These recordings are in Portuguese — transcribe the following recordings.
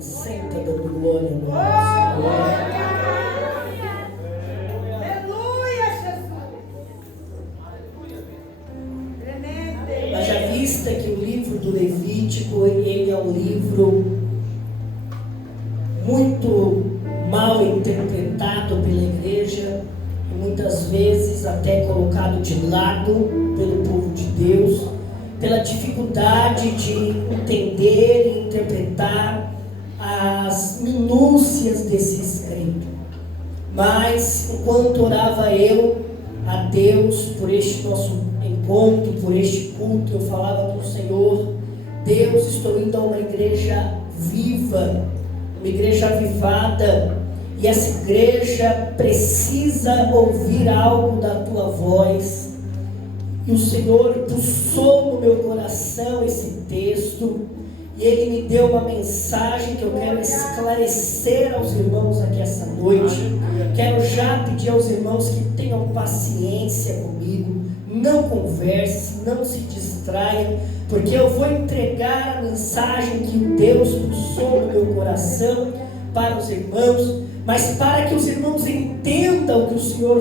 Senta dando glória a Deus. Aleluia, Jesus. Mas já vista que o livro do Levítico, ele é um livro muito mal interpretado pela igreja e muitas vezes até colocado de lado pelo povo de Deus, pela dificuldade de entender e interpretar as minúcias desse escrito. Mas enquanto orava eu a Deus por este nosso encontro, por este culto, eu falava com o Senhor: Deus, estou indo a uma igreja viva, uma igreja avivada, e essa igreja precisa ouvir algo da tua voz. E o Senhor pulsou no meu coração esse texto, e Ele me deu uma mensagem que eu quero esclarecer aos irmãos aqui essa noite. Quero já pedir aos irmãos que tenham paciência comigo, não converse, não se distraiam, porque eu vou entregar a mensagem que Deus pulsou no meu coração para os irmãos, mas para que os irmãos entendam o que o Senhor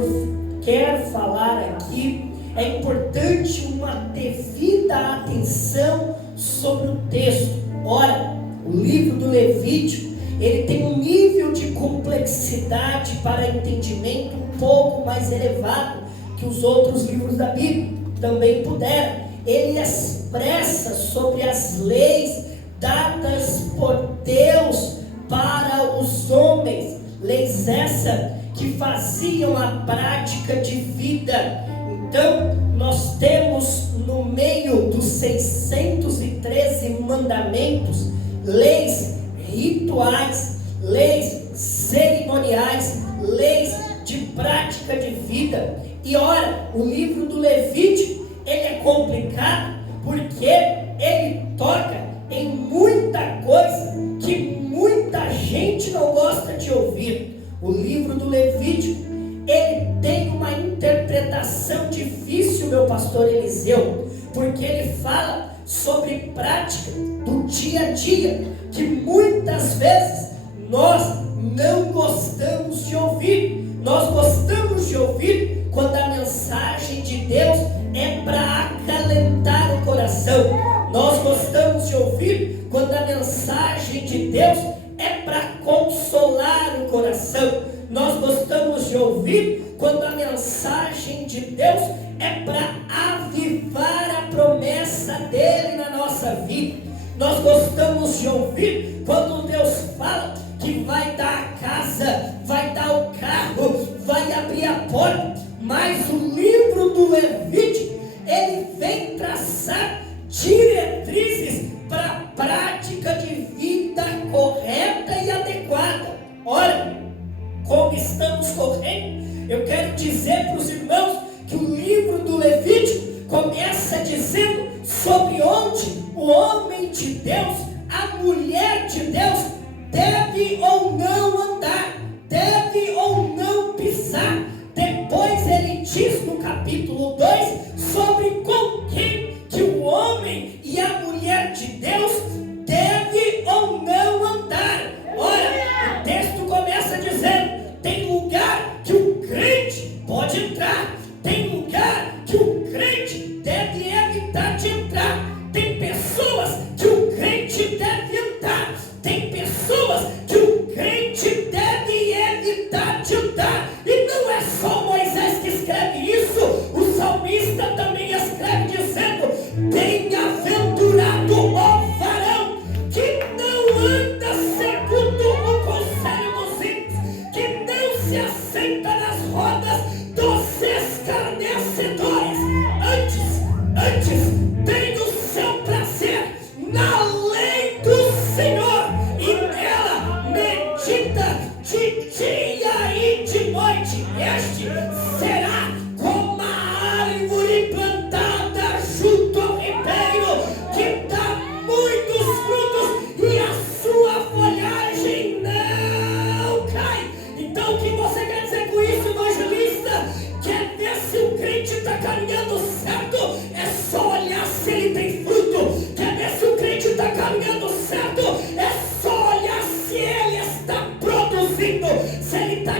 quer falar aqui, é importante uma devida atenção sobre o texto. Ora, o livro do Levítico, ele tem um nível de complexidade para entendimento um pouco mais elevado que os outros livros da Bíblia também puderam. Ele expressa sobre as leis dadas por Deus para os homens, leis essas que faziam a prática de vida. Então, nós temos no meio dos 613 mandamentos, leis rituais, leis cerimoniais, leis de prática de vida. E ora, o livro do Levítico, ele é complicado porque ele toca em muita coisa que muita gente não gosta de ouvir. O livro do Levítico, ele tem uma interpretação difícil, meu pastor Eliseu, porque ele fala sobre prática do dia a dia, que muitas vezes nós não gostamos de ouvir. Nós gostamos de ouvir quando a mensagem de Deus é para acalentar o coração. Nós gostamos de ouvir quando a mensagem de Deus é para consolar o coração. Nós gostamos de ouvir quando a mensagem de Deus é para avivar a promessa dele na nossa vida. Nós gostamos de ouvir quando Deus fala que vai dar a casa, vai dar o carro, vai abrir a porta. Mas o livro do Levítico, ele vem traçar diretrizes para a prática de vida correta e adequada. Ora, como estamos correndo, eu quero dizer para os irmãos que o livro do Levítico começa dizendo sobre onde o homem de Deus, a mulher de Deus, deve ou não andar, deve ou não pisar. Depois ele diz no capítulo 2 sobre com quem que o homem e a mulher de Deus deve ou não andar. Ora, o texto começa dizendo: tem lugar que o crente pode entrar,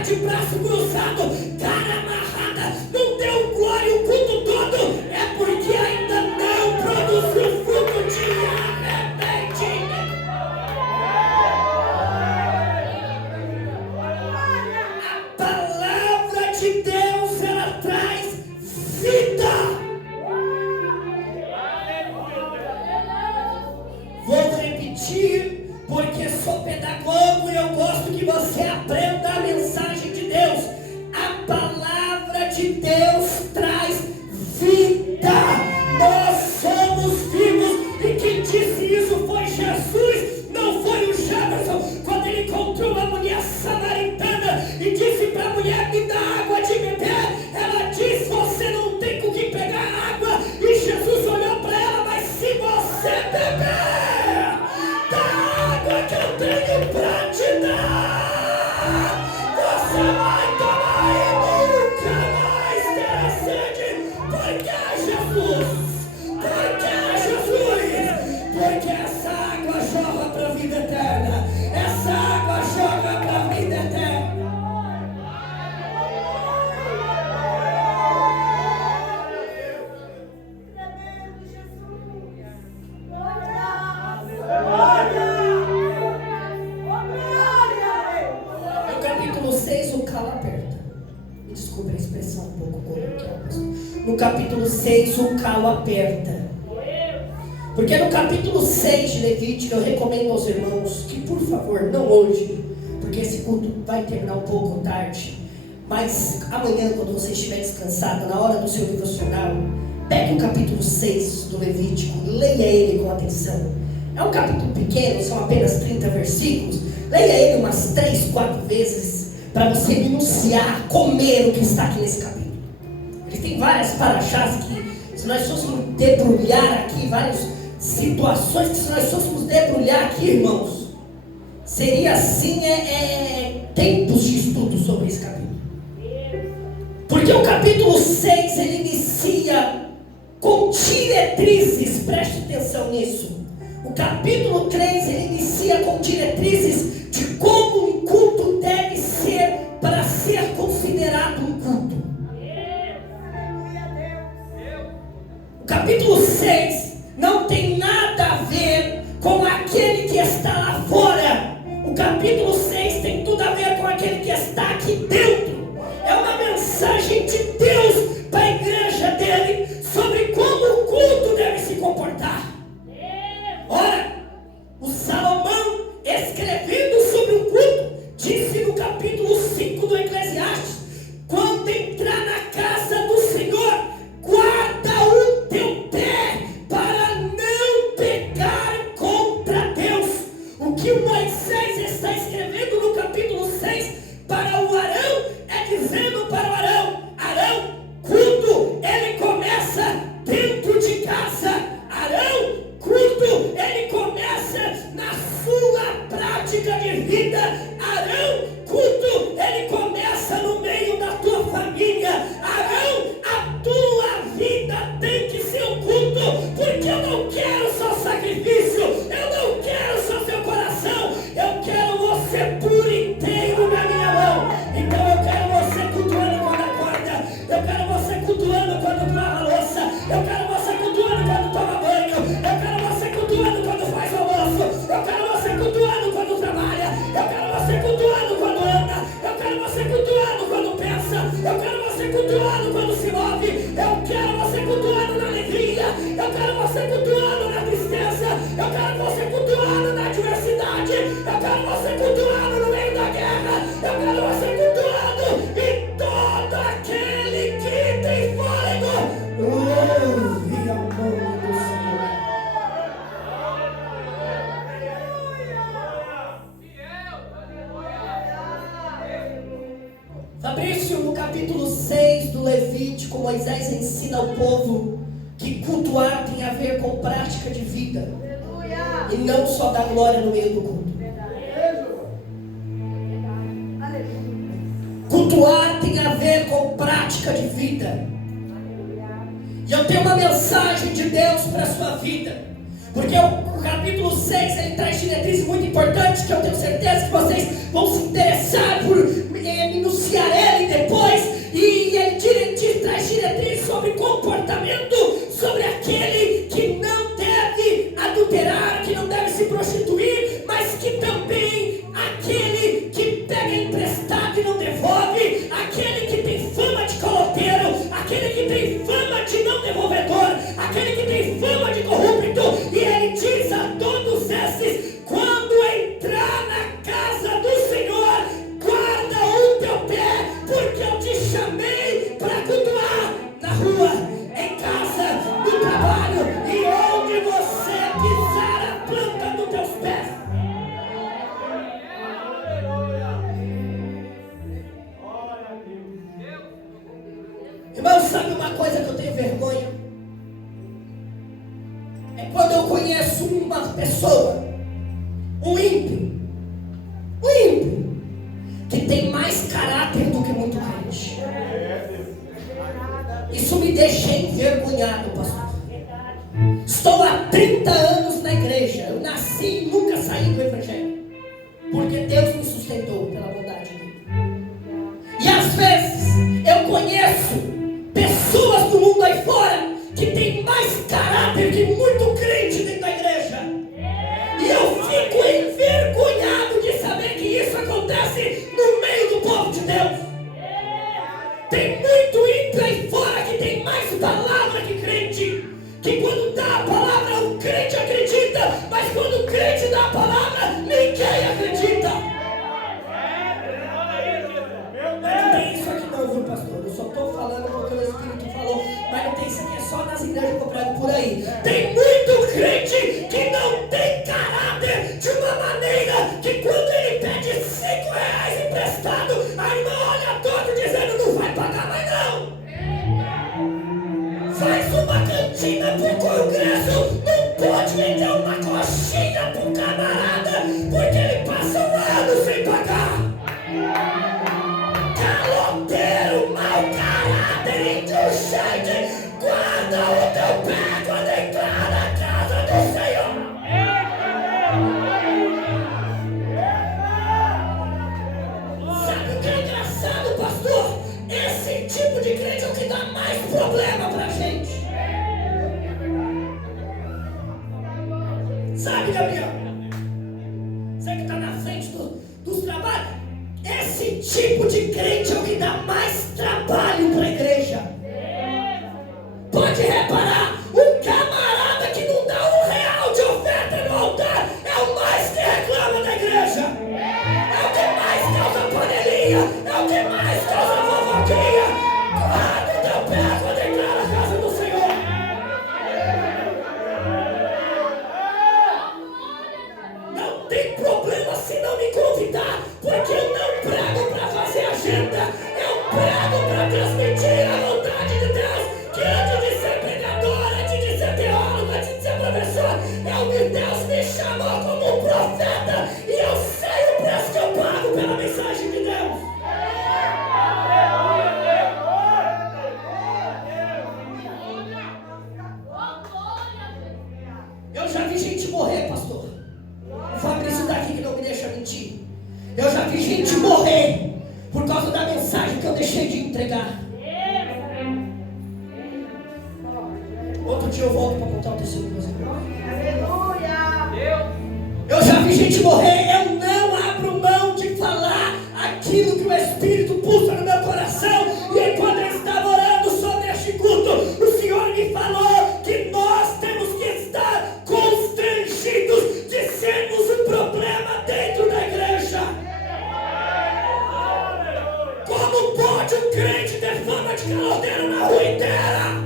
de braço cruzado, cara amarrada, não deu glória o culto todo, é porque ainda não produziu fruto de arrependimento. A palavra de Deus, ela traz vida. Vou repetir, porque sou pedagogo e eu gosto que você aprenda a mensagem de Deus. A palavra de Deus traz vida. Nós somos vivos. E quem disse isso foi Jesus, não foi o Jefferson. Quando ele encontrou uma mulher samaritana e disse para a mulher: me dá água de beber. Ela disse: você não tem com que pegar água. E Jesus olhou para ela: mas se você beber da água que eu tenho para te dar, você vai tomar e nunca mais terá sede. Por que, Jesus? Por que, Jesus? Porque essa água joga para a vida eterna. Essa água joga para a vida eterna. No capítulo 6, o calo aperta. Me desculpe a expressão um pouco coloquial. No capítulo 6, o calo aperta. Porque no capítulo 6 de Levítico, eu recomendo aos irmãos que, por favor, não hoje, porque esse culto vai terminar um pouco tarde, mas amanhã, quando você estiver descansado, na hora do seu devocional, pegue o capítulo 6 do Levítico, leia ele com atenção. É um capítulo pequeno, são apenas 30 versículos. Leia ele umas 3, 4 vezes, para você minuciar, comer o que está aqui nesse capítulo. Ele tem várias paraxás que, se nós fôssemos debrulhar aqui, várias situações que, se nós fôssemos debrulhar aqui, irmãos, seria assim, tempos de estudo sobre esse capítulo. Porque o capítulo 6, ele inicia com diretrizes, preste atenção nisso. O capítulo 3, ele inicia com diretrizes de como um culto deve ser para ser considerado um culto. O capítulo 6 não tem nada a ver com aquele que está lá fora. O capítulo 6 tem tudo a ver com aquele que está aqui dentro. É uma mensagem de Deus para a igreja dele sobre como o culto deve se comportar. Ora, o Salomão, escrevendo sobre o culto, disse no capítulo 5 do Eclesiastes: quando entrar na casa do Senhor, guarda o teu pé para não pecar contra Deus. O que o Moisés está escrevendo no capítulo 6 para o Arão é dizendo para o Arão: Arão, culto, ele começa dentro de casa. Arão, culto, ele começa na sua prática de vida. Arão, culto, ele começa no meio da tua família. Arão, a tua vida tem que ser um culto, porque eu não quero só sacrifício, eu não quero só seu coração, eu quero você puro inteiro na minha mão. Então eu quero você cultuando quando acorda, eu quero você cultuando quando lava a louça, eu quero você cultuando quando toma banho, eu quero você cultuando quando faz almoço, eu quero você cultuando quando trabalha, eu quero você cultuando quando anda, eu quero você cultuando quando pensa, eu quero você cultuando quando se move, eu quero você cultuando na alegria, eu quero você cultuando na tristeza, eu quero você cultuando na adversidade, eu quero você cultuando no meio da guerra, eu quero você cultuando em todo aquele que tem fôlego. Ouve ao nome do Senhor. Fabrício, no capítulo 6 do Levítico, Moisés ensina ao povo que cultuar tem a ver com prática de vida e não só dar glória no meio do culto. Cultuar tem a ver com prática de vida. E eu tenho uma mensagem de Deus para a sua vida, porque o capítulo 6 ele traz diretrizes muito importantes que eu tenho certeza que vocês vão se interessar por minuciar sobre comportamento, sobre aquele que não deve adulterar, que não deve se prostituir, mas que também aquele que pega emprestado e não devolve, aquele que tem fama de caloteiro, aquele que tem fama de não devolvedor, aquele que tem fama de corrupto. E ele diz a todos esses: quando entrar na casa do Senhor, guarda o teu pé, porque eu te chamei para cultuar na rua, em casa, no trabalho e onde você pisar a planta dos teus pés. Irmão, sabe uma coisa que eu tenho vergonha? É quando eu conheço uma pessoa, um ímpio, que tem mais caráter do que muito crente. Isso me deixa envergonhado, pastor. Estou há 30 anos na igreja. Eu nasci e nunca saí do evangelho, porque Deus me sustentou pela bondade dele. E às vezes eu conheço pessoas do mundo aí fora que tem mais caráter que muito crente dentro da igreja. E eu fico envergonhado de saber que isso acontece no meio do povo de Deus. Tem muito ímpio aí fora que tem mais palavra que crente, que quando dá a palavra o crente acredita, mas quando o crente dá a palavra ninguém acredita. Mas não tem isso aqui não, viu, pastor? Eu só estou falando porque o Espírito falou, mas não tem isso aqui, é só nas igrejas que eu prego por aí. Tem muito crente que não tem caráter de uma maneira que quando ele pede R$5 emprestado, a irmã olha todo dizendo: não vai pagar mais não. Faz uma cantina pro congresso, não pode vender uma coxinha pro camarada, porque ele passa um ano sem pagar. Caloteiro, mau caráter, indulgente, guarda o teu pé quando entrar na casa do Senhor. Sabe o que é engraçado, pastor? Esse tipo de crente é o que dá mais problema pra gente. Sabe, Gabriel? Você que está na frente dos trabalhos. Esse tipo de crente é o que dá mais trabalho para a igreja. Pode reparar, um camarada que não dá R$1 de oferta no altar é o mais que reclama da igreja. É o que mais causa panelinha, é o que mais causa fofoquinha. Guarda o teu pé quando entrar na casa do Senhor. Não tem problema se não me convidar, porque eu não prego para fazer agenda, eu prego para transmitir a vontade de Deus, que antes de ser pregador, antes de ser teólogo, antes de ser professor, Deus me chamou como um profeta, e eu sei o preço que eu pago pela mensagem de Deus. Eu já vi gente morrer, pastor. O Fabrício daqui que não me deixa mentir. Eu já vi gente morrer por causa da mensagem que eu deixei de entregar. Outro dia eu volto para contar o testemunho. Aleluia! Eu já vi gente morrer. Eu não abro mão de falar aquilo que o Espírito pulsa no meu coração. E quando eu estava orando sobre este culto, o Senhor me falou que nós temos que estar constrangidos de sermos um problema dentro da igreja. Como pode um crente ter fama de caloteiro na rua inteira?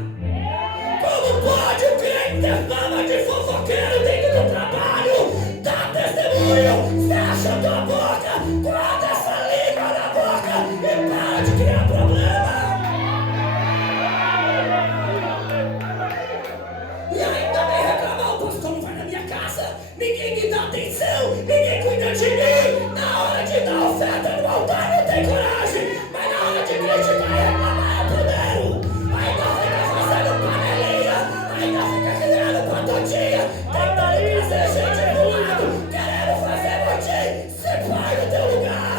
Como pode um crente ter fama de fofoqueiro dentro do trabalho? Dá testemunho, fecha a tua boca, guarda essa língua na boca e para de criar problema. E ainda vem reclamar: o pastor não vai na minha casa, ninguém me dá atenção, ninguém cuida de mim. Na hora de dar oferta no altar não tem coragem, mas na hora de criticar e reclamar é primeiro. Ainda fica fazendo panelinha, ainda fica criando patodinha, tentando trazer gente do lado, querendo fazer motim. Se vai no teu lugar.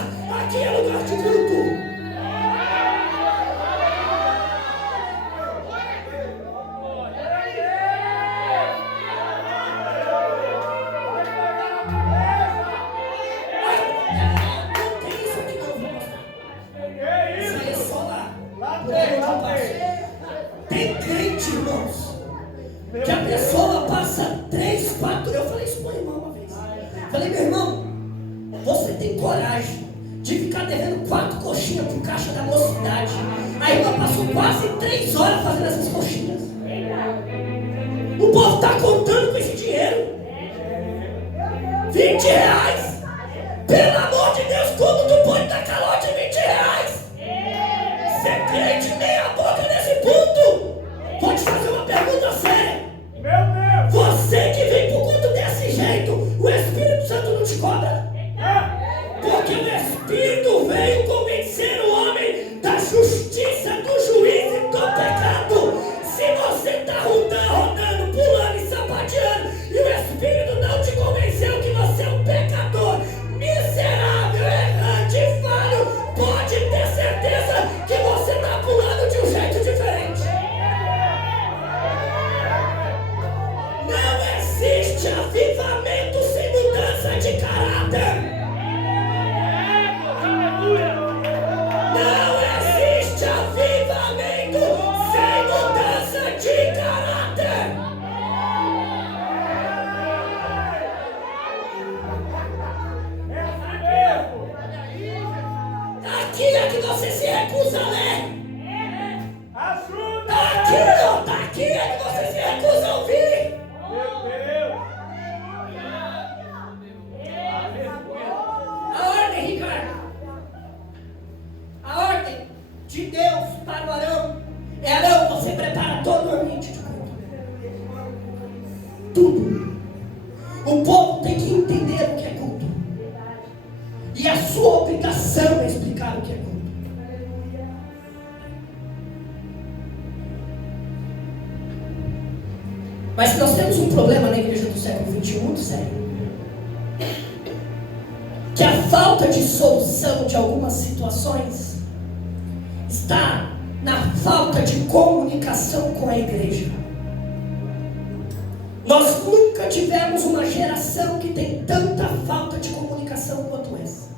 coragem de ficar devendo 4 coxinhas pro caixa da mocidade. A irmã passou quase 3 horas fazendo essas coxinhas. O povo está contando com esse dinheiro. 20 reais. Pelo amor de Deus, como tu pode dar calote de 20 reais? Você crente meia boca nesse ponto? Vou te fazer uma pergunta séria. Você que vem pro culto desse jeito, o Espírito Santo não te cobra? Porque o Espírito veio convencer o homem da justiça, do juízo e do pecado. Se você está rodando, pulando e sapateando, e o Espírito não te convenceu que você é um pecador, miserável, errante, falho, pode ter certeza que você está pulando de um jeito diferente. Não existe avivamento sem mudança de caráter. Não existe avivamento sem mudança de caráter. Aqui é que você se recusa a ler. Aqui é que você se recusa a ouvir. A ordem, Ricardo. A ordem de Deus para o Arão é: Arão, você prepara todo o ambiente de culto. Tudo. O povo tem que entender o que é culto. E a sua obrigação é explicar o que é culto. Mas nós temos um problema na igreja do século XXI muito sério. Que a falta de solução de algumas situações está na falta de comunicação com a igreja. Nós nunca tivemos uma geração que tem tanta falta de comunicação quanto essa.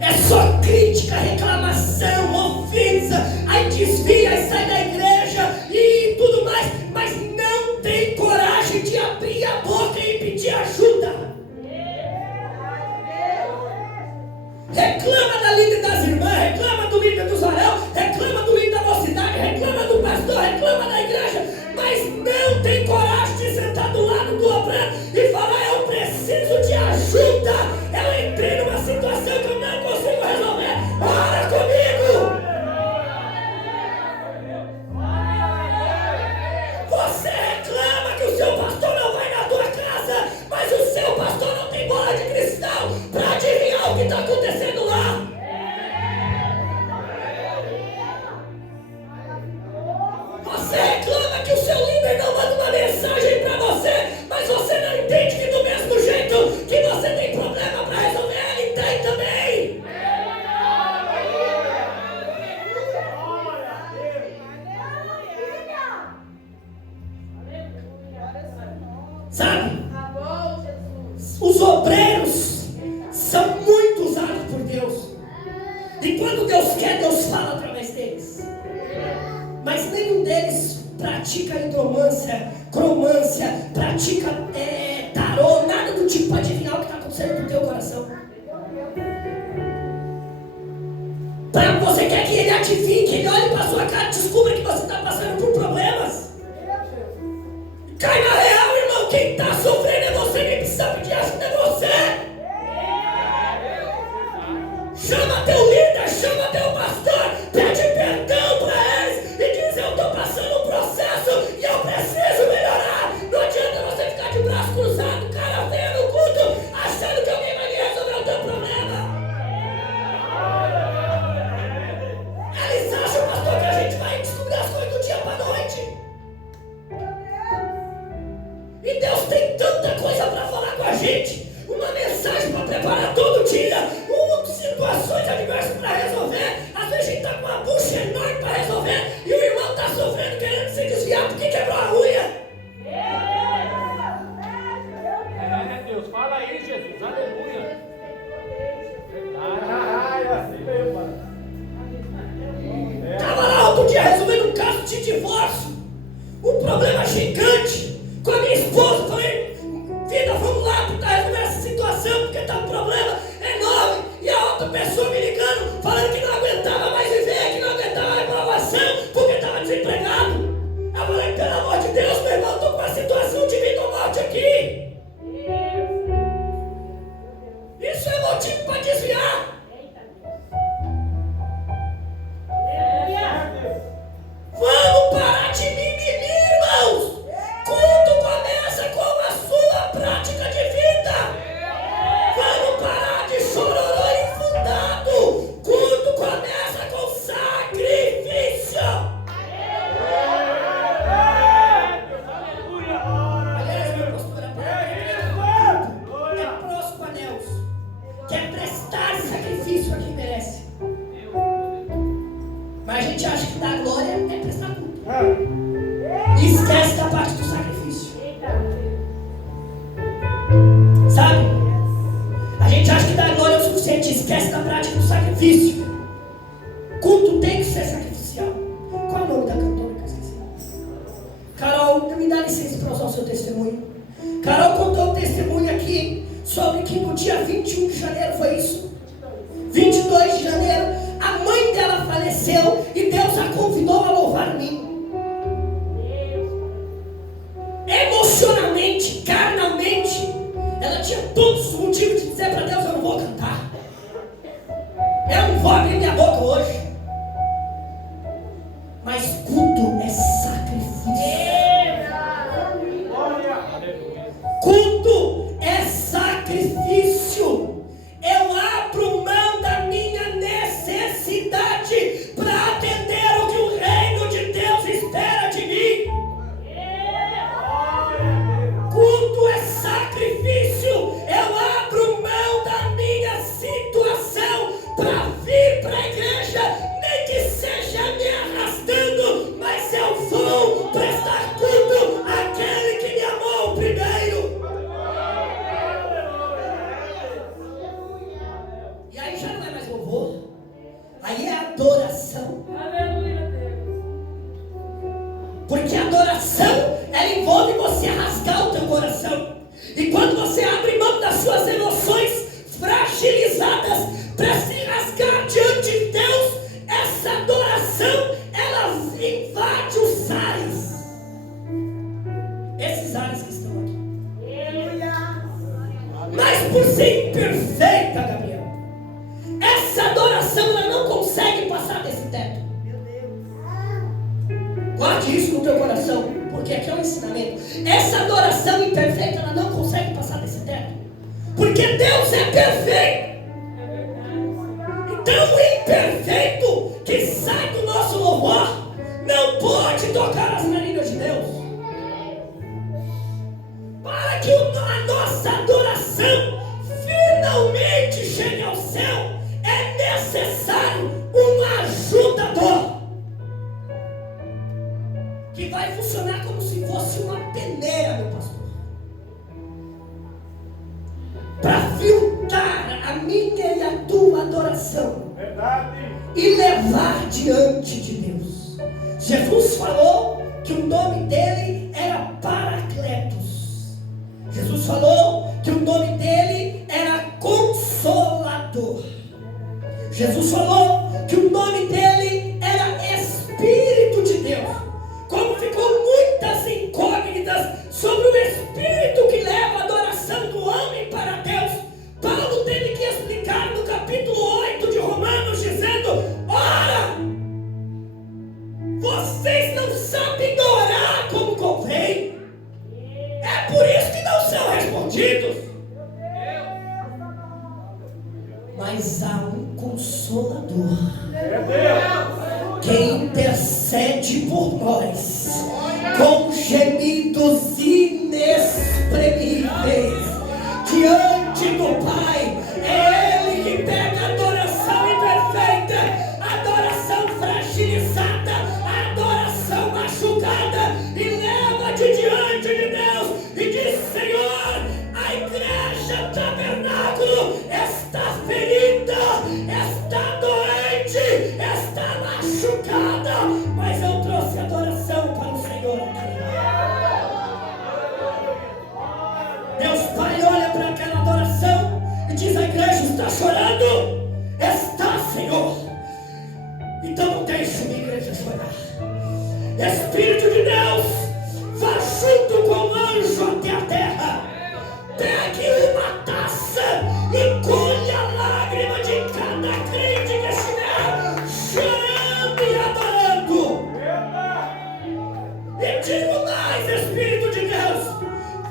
É só crítica, reclamação, ofensa, aí desvia, aí sai da igreja e tudo mais, mas não tem coragem de abrir a boca e pedir ajuda. Reclama da líder das irmãs, reclama do líder dos varão, reclama do líder da mocidade, reclama do pastor, reclama da igreja, mas não tem coragem de sentar do lado do Abraão e falar: eu preciso de ajuda, eu entrei numa situação que eu não consigo resolver, ora comigo. Você reclama que o seu pastor não vai na tua casa, mas o seu pastor não tem bola de cristal para adivinhar o que está acontecendo lá. Você reclama que o seu líder não manda uma mensagem para você, mas você não entende que do mesmo jeito que você tem problema para resolver, ele tem também. Sabe? Os obreiros são muito usados por Deus. E quando Deus quer, Deus fala através deles. Mas nenhum deles pratica hidromância, cromância, pratica tarô, nada do tipo para adivinhar o que está acontecendo no teu coração. Você quer que ele adivinhe, que ele olhe para a sua cara e descubra que você está passando por problemas? Cai na real, irmão, quem está sofrendo é você, quem precisa pedir ajuda é você. Chama teu líder, chama teu pastor, pede perdão para eles e diz: eu estou passando um processo e eu preciso melhorar. Não adianta você ficar de braço cruzado, cara feia no culto, achando que alguém vai lhe resolver o teu problema. Eles acham, pastor, que a gente vai descobrir as coisas do dia para a noite. E Deus tem tanta coisa para falar com a gente, uma mensagem para preparar todo dia, situações adversas para resolver. Às vezes a gente está com uma bucha enorme para resolver e o irmão está sofrendo, querendo se desviar porque quebrou a unha. Deus, fala aí, Jesus, aleluia. Estava lá outro dia resolvendo um caso de divórcio, um problema gigante com a minha esposa. Falei: vida, vamos lá para resolver essa situação, porque está um problema Isso é motivo para desviar. Vamos parar de mimimi, irmãos. Culto começa com a sua prática de vida. Vamos parar de chororô infundado. Culto começa com sacrifício. Aliás, meu pastor, a palavra é próximo a Deus. Quer prestar sacrifício a quem merece. Mas a gente acha que dar glória é prestar culto. E esquece da parte do sacrifício. Sabe? A gente acha que dar glória é o suficiente, esquece da prática do sacrifício. Culto tem que ser sacrificial. Qual é o nome da cantora que eu esqueci? Carol, me dá licença para usar o seu testemunho. Carol contou um testemunho aqui sobre que no dia 21 de janeiro, foi isso? 22 de janeiro, a mãe dela faleceu e Deus a convidou a louvar o mim. Emocionalmente, carnalmente, ela tinha todos os motivos de dizer para Deus: eu não vou cantar, eu não vou abrir minha boca hoje. Mas culto é sacrifício. Culto é sacrifício. Eu abro mão da minha necessidade para atender o que o reino de Deus espera de mim. Culto é sacrifício. Eu abro mão da minha situação para vir para a igreja, nem que seja me arrastando, mas eu vou prestar culto àquele que me amou primeiro. E aí já não é mais louvor, aí é adoração. Porque a adoração, ela envolve você rasgar o teu coração. E quando você abre mão das suas emoções fragilizadas para se rasgar diante de Deus, essa adoração, ela invade os ares. Esses ares que estão aqui. Mas por ser imperfeita, Gabriel, essa adoração, ela não consegue passar desse teto. Guarde isso no teu coração, porque aqui é um ensinamento. Essa adoração imperfeita, ela não consegue passar desse teto, porque Deus é perfeito. Então o imperfeito que sai do nosso louvor não pode tocar as narinas de Deus. Para que a nossa adoração finalmente chegue ao céu, é necessário um ajudador que vai funcionar como se fosse uma peneira, meu pastor, para filtrar a minha e a tua adoração. Verdade. E levar diante de Deus. Jesus falou que o nome dele era Paracletos. Jesus falou que o nome dele era Consolador. Jesus falou que o nome dele era Espírito de Deus. Como ficou muitas incógnitas sobre o Espírito que leva a adoração do homem para Deus, Paulo teve que explicar no capítulo 8 de Romanos, dizendo: ora, vocês não sabem orar como convém, é por isso que não são respondidos. Mas há um Consolador que intercede por nós com gemidos inexprimíveis diante do Pai. É Ele que pega a adoração imperfeita, a adoração fragilizada, a adoração machucada e leva de diante de Deus e diz: Senhor, a igreja tabernáculo está ferida, está doente, está machucada, mas eu trouxe adoração para o Senhor aqui. Deus Pai olha para aquela adoração e diz: a igreja está chorando. Está, Senhor. Então não deixe a igreja chorar. Espírito de Deus, vá junto com o anjo até a terra. Pegue uma taça e colhe a lágrima de cada crente que estiver chorando e adorando. E digo mais, Espírito de Deus,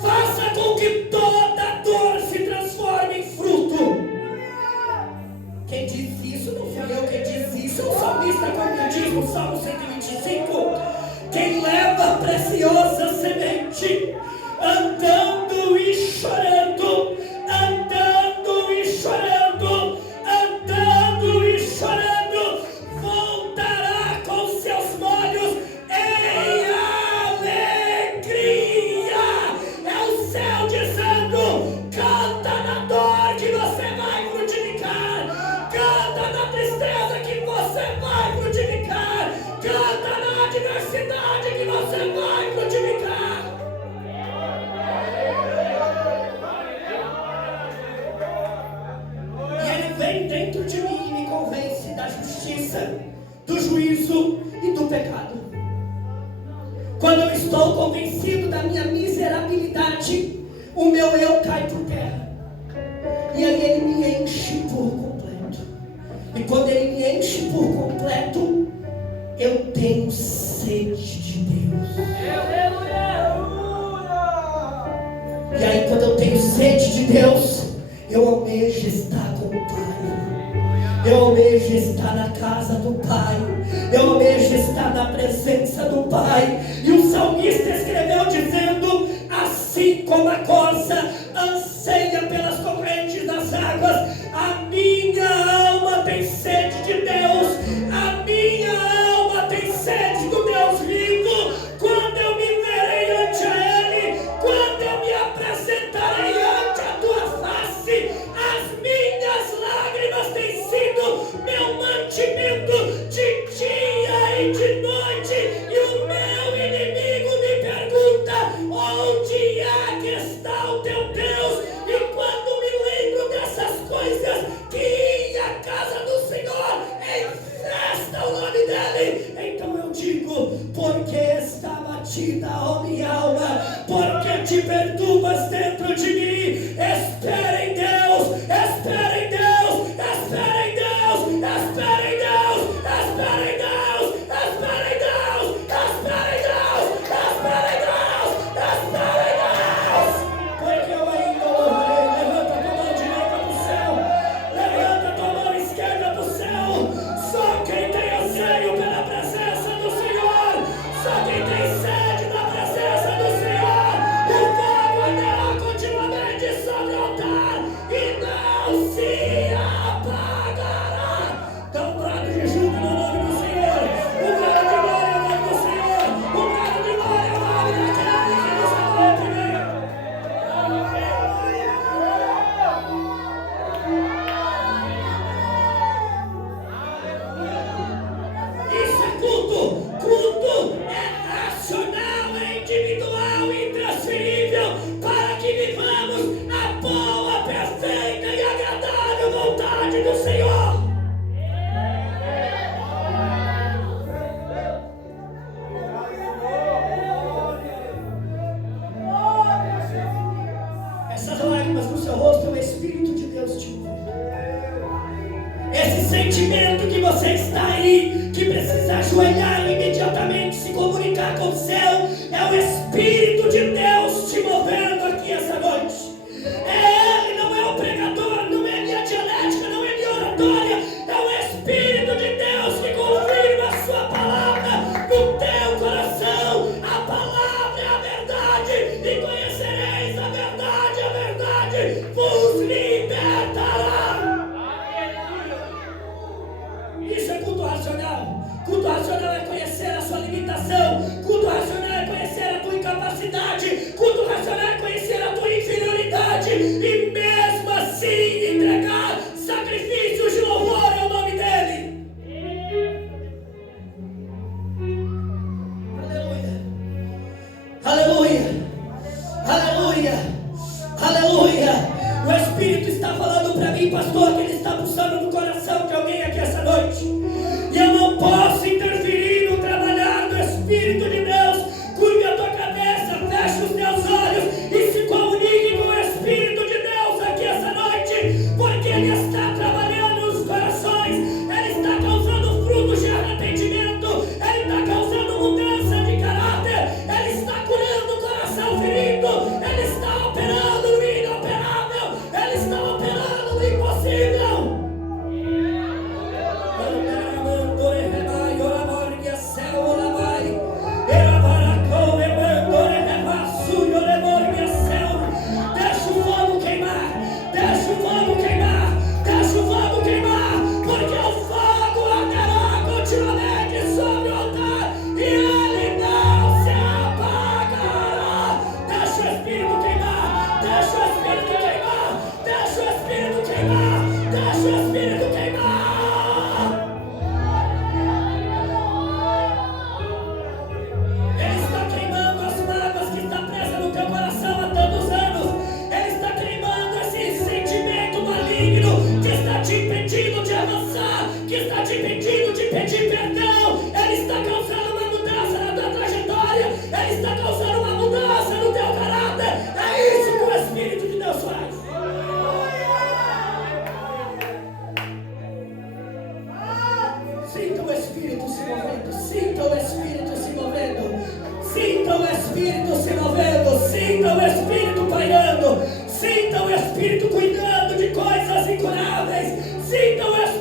faça com que toda dor se transforme em fruto. Quem diz isso não fui eu, quem diz isso é o salmista, como diz no Salmo 125. Quem leva a preciosa semente, andando e chorando, andando e chorando, andando e chorando, voltará com seus molhos em alegria. É o céu dizendo: canta na dor que você vai frutificar, canta na tristeza que você vai frutificar, canta na adversidade que você vai frutificar. E ele vem dentro de mim e me convence da justiça, do juízo e do pecado. Quando eu estou convencido da minha miserabilidade, o meu eu cai por terra. E aí ele me enche por completo. E quando ele me enche por completo, eu tenho sede de Deus. E aí quando eu tenho sede de Deus, eu almejo estar com o Pai. Eu almejo estar na casa do Pai. Eu almejo estar na presença do Pai. E o salmista escreveu dizendo: assim como a corça anseia pelas correntes das águas, a minha alma tem sede de Deus. A minha alma tem sede do Deus vivo. Quando eu me verei ante a Ele, quando eu me apresentarei ante a tua face, as minhas lágrimas têm sido meu mantimento de dia e de noite. E o meu inimigo me pergunta: onde é que está o teu Deus? E quando me lembro dessas coisas, que ir à casa do Senhor em festa o nome dele, então eu digo: porque está batida, ó minha alma, porque te perturbas dentro de mim. Espera em Deus, espera em Deus, espera em Deus, espera em Deus, espera em Deus, espera em Deus, espera em Deus, espera em Deus, espera em Deus. Porque eu ainda louvarei. Levanta tua mão direita para o céu, levanta tua mão esquerda para o céu. Só quem tem anseio pela presença do Senhor, só quem tem sede da presença do Senhor, o fogo arderá continuamente sobre o altar e não se apagará. Dá um brado de júbilo no nome do Senhor, um brado de glória ao nome do Senhor, um brado de glória ao nome daquele que nos amou primeiro. Isso é culto. Culto é racional, é individual e intransferível, para que vivamos a boa, perfeita e agradável vontade do Senhor. Essas lágrimas no seu rosto é o Espírito de Deus te movendo. Esse sentimento que você está aí, que precisa ajoelhar e imediatamente se comunicar com o céu, é o Espírito de Deus te movendo aqui essa noite. É Ele, não é o pregador, não é minha dialética, não é minha oratória, é o Espírito de Deus que confirma a sua palavra no teu coração. A palavra é a verdade, e conhecereis a verdade vos libertará. Isso é culto racional. Culto racional é conhecer a sua limitação. Culto racional é conhecer a tua incapacidade. Culto racional é conhecer a tua inferioridade. E mesmo assim entregar sacrifícios de louvor maligno que está te impedindo de avançar, que está te impedindo de pedir perdão. Ele está causando uma mudança na tua trajetória, Ele está causando uma mudança no teu caráter. É isso que o Espírito de Deus faz. Sinta o Espírito se movendo, sinta o Espírito se movendo, sinta o Espírito se movendo, sinta o Espírito pairando, sinta o Espírito cuidando de coisas incuráveis, sinta o Espírito